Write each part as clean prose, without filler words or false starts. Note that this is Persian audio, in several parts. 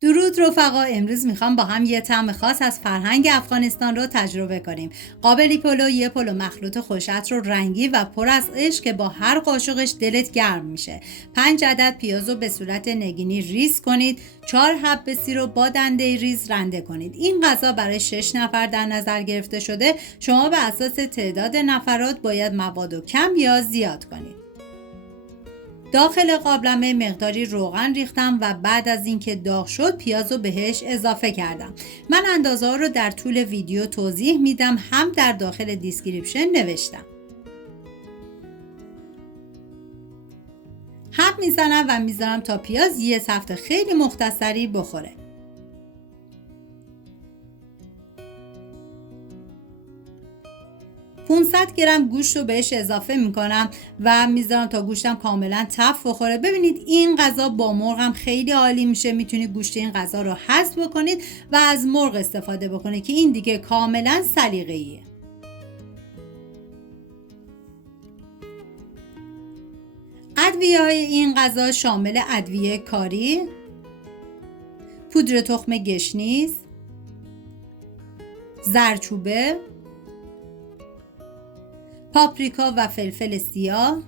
درود رفقا، امروز میخوام با هم یه طعم خاص از فرهنگ افغانستان رو تجربه کنیم. قابلی پلو یه پلو مخلوط خوش‌عطر و رنگی و پر از عشق که با هر قاشقش دلت گرم میشه. 5 عدد پیاز رو به صورت نگینی ریز کنید. 4 حب سیر رو با دنده ریز رنده کنید. این غذا برای 6 نفر در نظر گرفته شده. شما به اساس تعداد نفرات باید مواد رو کم یا زیاد کنید. داخل قابلمه مقداری روغن ریختم و بعد از اینکه داغ شد پیاز رو بهش اضافه کردم. من اندازه ها رو در طول ویدیو توضیح میدم، هم در داخل دیسکریپشن نوشتم. حب میزنم و میذارم تا پیاز یه سفت خیلی مختصری بخوره. 500 گرم گوشت رو بهش اضافه میکنم و میذارم تا گوشتم کاملا تف بخوره. ببینید این غذا با مرغ هم خیلی عالی میشه. میتونید گوشت این غذا رو حذف بکنید و از مرغ استفاده بکنید که این دیگه کاملا سلیقه‌ایه. ادویه‌های این غذا شامل ادویه کاری، پودر تخم گشنیز، زردچوبه، پاپریکا و فلفل سیاه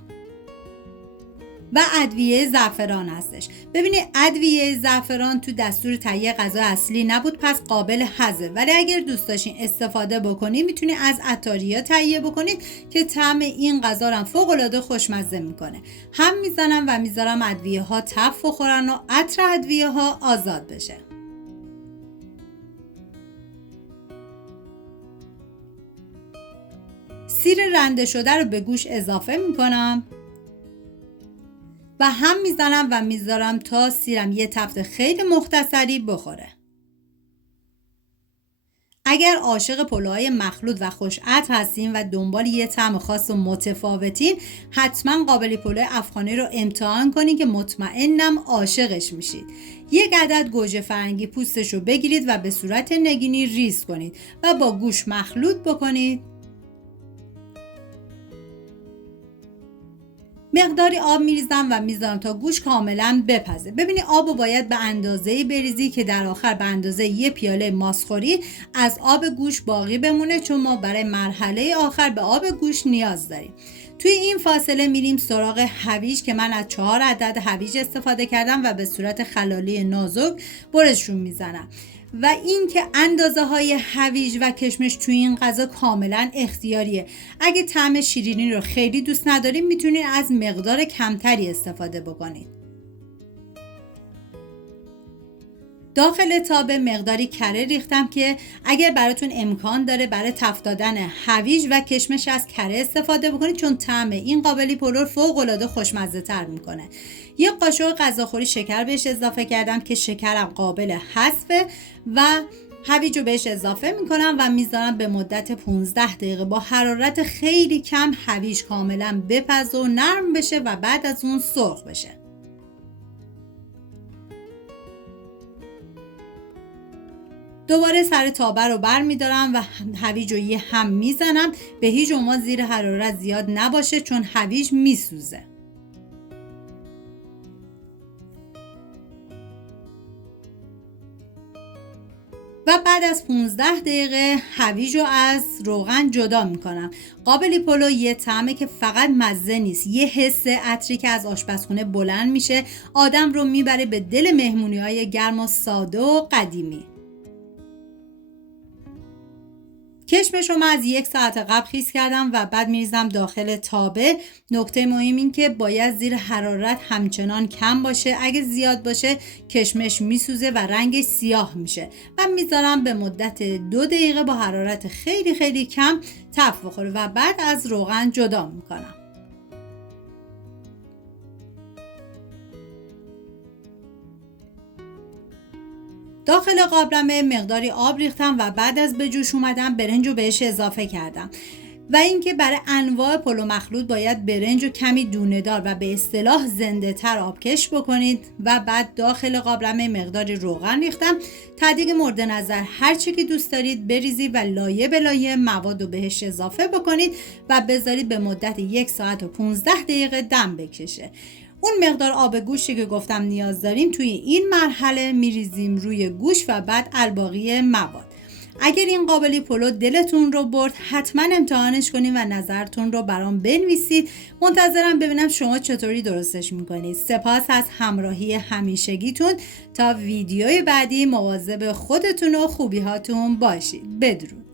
و ادویه زعفران هستش. ببینید ادویه زعفران تو دستور تهیه غذا اصلی نبود، پس قابل حذفه، ولی اگر دوست داشتین استفاده بکنید میتونید از عطاریا تهیه بکنید که طعم این غذا رو فوق العاده خوشمزه میکنه. هم میزنم و میذارم ادویه ها تف بخورن و عطر ادویه ها آزاد بشه. سیر رنده شده رو به گوشت اضافه میکنم و هم میزنم و میذارم تا سیرم یه تفت خیلی مختصری بخوره. اگر عاشق پلوهای مخلوط و خوش‌عطر هستین و دنبال یه طعم خاص و متفاوتین، حتما قابلی پلو افغانی رو امتحان کنین که مطمئنم عاشقش میشید. یک عدد گوجه فرنگی پوستش رو بگیرید و به صورت نگینی ریز کنید و با گوشت مخلوط بکنید. مقداری آب میریزم و میذارم تا گوشت کاملا بپزه. ببینید آب رو باید به اندازه‌ای بریزی که در آخر به اندازه یه پیاله ماسخوری از آب گوشت باقی بمونه، چون ما برای مرحله آخر به آب گوشت نیاز داریم. توی این فاصله میریم سراغ هویج که من از 4 عدد هویج استفاده کردم و به صورت خلالی نازک برششون میزنم. و این که اندازه های هویج و کشمش توی این غذا کاملا اختیاریه. اگه طعم شیرینی رو خیلی دوست ندارید میتونید از مقدار کمتری استفاده بکنید. داخل تابه مقداری کره ریختم که اگر براتون امکان داره برای تفت دادن هویج و کشمش از کره استفاده بکنید، چون طعم این قابلی پلو فوق العاده خوشمزه تر میکنه. یک قاشق غذاخوری شکر بهش اضافه کردم که شکرم قابل حذفه و هویج رو بهش اضافه میکنم و میذارم به مدت 15 دقیقه با حرارت خیلی کم هویج کاملا بپزه و نرم بشه و بعد از اون سرخ بشه. دوباره سر تابه رو بر میدارم و هویج رو یه هم میزنم. به هیچ عنوان زیر حرارت زیاد نباشه چون هویج میسوزه. و بعد از 15 دقیقه هویج رو از روغن جدا میکنم. قابلی پلو یه طعمه که فقط مزه نیست، یه حس عطری که از آشپزخونه بلند میشه، آدم رو میبره به دل مهمونی‌های گرم و ساده و قدیمی. کشمش رو من از 1 ساعت قبل خیس کردم و بعد میریزم داخل تابه. نکته مهم این که باید زیر حرارت همچنان کم باشه، اگه زیاد باشه کشمش میسوزه و رنگش سیاه میشه. من میذارم به مدت 2 دقیقه با حرارت خیلی خیلی کم تف بخوره و بعد از روغن جدا میکنم. داخل قابلمه مقداری آب ریختم و بعد از به جوش اومدن برنج رو بهش اضافه کردم. و اینکه برای انواع پلو مخلوط باید برنج رو کمی دونه دار و به اصطلاح زنده تر آبکش بکنید. و بعد داخل قابلمه مقداری روغن ریختم. تدریج مورد نظر هر چی که دوست دارید بریزید و لایه به لایه مواد رو بهش اضافه بکنید و بذارید به مدت 1 ساعت و 15 دقیقه دم بکشه. اون مقدار آب گوشتی که گفتم نیاز داریم توی این مرحله میریزیم روی گوشت و بعد الباقی مواد. اگر این قابلی پلو دلتون رو برد حتما امتحانش کنید و نظرتون رو برام بنویسید. منتظرم ببینم شما چطوری درستش میکنید. سپاس از همراهی همیشگیتون. تا ویدیوی بعدی مواظب خودتون و خوبی هاتون باشید. بدرود.